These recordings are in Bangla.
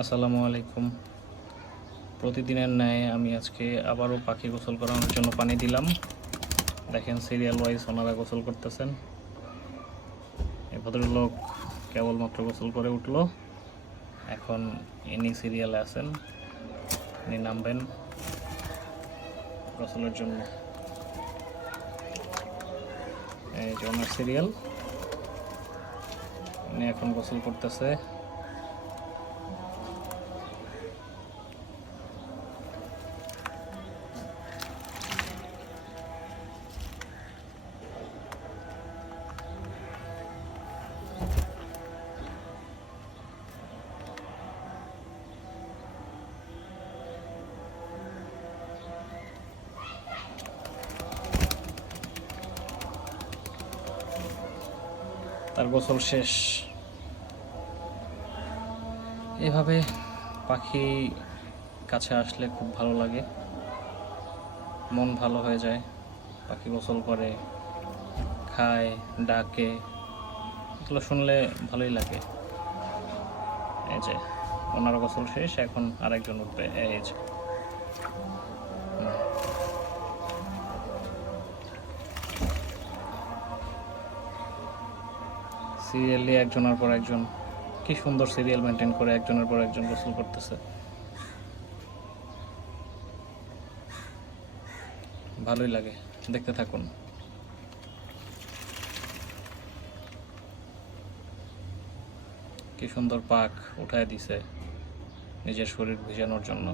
আসসালামু আলাইকুম। প্রতিদিনের ন্যায় আমি আজকে আবারও পাখি গোসল করানোর জন্য পানি দিলাম। দেখেন সিরিয়াল ওয়াইজ ওনারা গোসল করতেছেন। এই ভদ্রলোক কেবলমাত্র গোসল করে উঠলো, এখন ইনি সিরিয়ালে আছেন, ইনি নামবেন গোসলের জন্য। এই যে ওনার সিরিয়াল, ইনি এখন গোসল করতেছে। তার গোসল শেষ। এভাবে পাখি কাছে আসলে খুব ভালো লাগে, মন ভালো হয়ে যায়। পাখি গোসল করে, খায়, ডাকে, এগুলো শুনলে ভালোই লাগে। এই যে ওনার গোসল শেষ, এখন আরেকজন উঠবে। এই যে সিরিয়ালি একজনের পর একজন, কি সুন্দর সিরিয়াল মেনটেন করে একজনের পর একজন গোসল করতেছে। ভালোই লাগে, দেখতে থাকুন। কি সুন্দর পাক উঠায় দিছে নিজের শরীর ভিজানোর জন্য।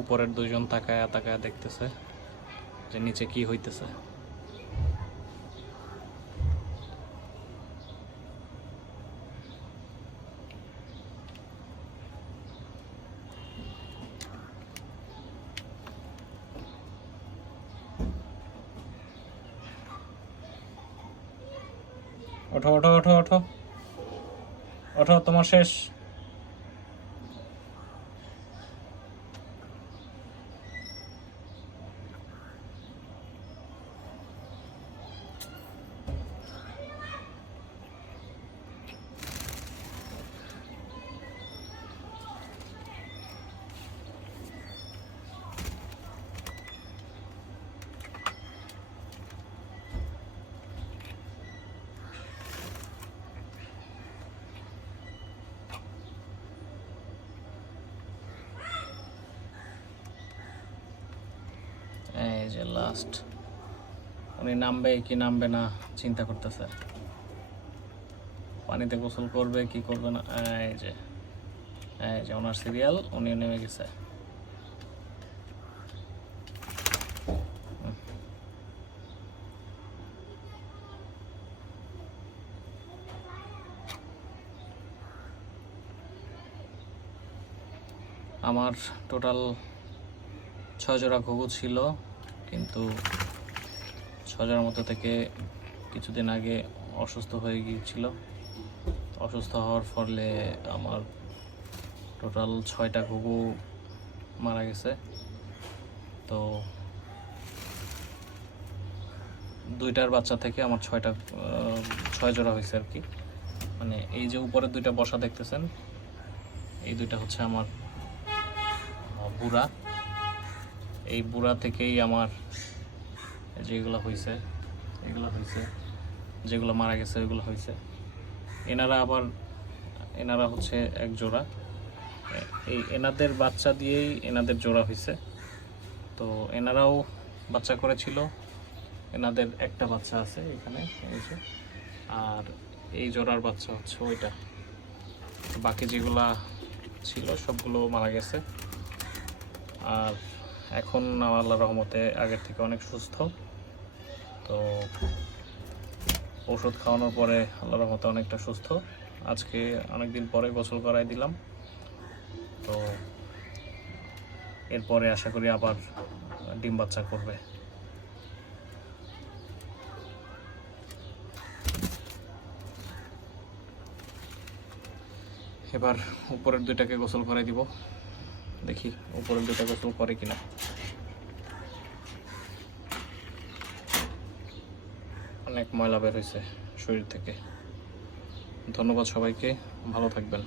উপরের দুইজন তাকায়া তাকায়া দেখতেছে যে নিচে কি হইতেছে। ওঠো ওঠো ওঠো ওঠো ওঠো, তোমার শেষ। এই যে লাস্ট, উনি নামবে কি নামবে না চিন্তা করতেছে, পানিতে গোসল করবে কি করবে না। এই যে ওনার সিরিয়াল, উনি নেমে গেছে। আমার টোটাল 6 জোড়া ঘুঘু ছিল, কিন্তু 6 জোড়ার মধ্যে থেকে কিছুদিন আগে অসুস্থ হয়ে গিয়েছিল। অসুস্থ হওয়ার ফলে আমার টোটাল 6টা ঘুঘু মারা গেছে। তো 2টার বাচ্চা থেকে আমার 6 জোড়া হয়েছে আর কি। মানে এই যে উপরের 2টা বসা দেখতেছেন, এই 2টা হচ্ছে আমার বুড়া। এই বুড়া থেকেই আমার যেগুলো হয়েছে, এগুলো হয়েছে, যেগুলো মারা গেছে ওইগুলো হয়েছে। এনারা হচ্ছে এক জোড়া। এই এনাদের বাচ্চা দিয়েই এনাদের জোড়া হয়েছে। তো এনারাও বাচ্চা করেছিল, এনাদের একটা বাচ্চা আছে এখানে, এই যে। আর এই জোড়ার বাচ্চা হচ্ছে ওইটা। বাকি যেগুলা ছিল সবগুলো মারা গেছে। আর এখন আল্লাহর রহমতে আগের থেকে অনেক সুস্থ। তো ওষুধ খাওয়ানোর পরে আল্লাহর রহমতে অনেকটা সুস্থ। আজকে অনেক দিন পরে গোসল করাই দিলাম। তো এরপরে আশা করি আবার ডিম বাচ্চা করবে। এবার উপরের 2টাকে গোসল করাই দিব, দেখি উপরের 2টা গোসল করে কিনা। অনেক ময়লা বের হয়েছে শরীর থেকে। ধন্যবাদ সবাইকে, ভালো থাকবেন।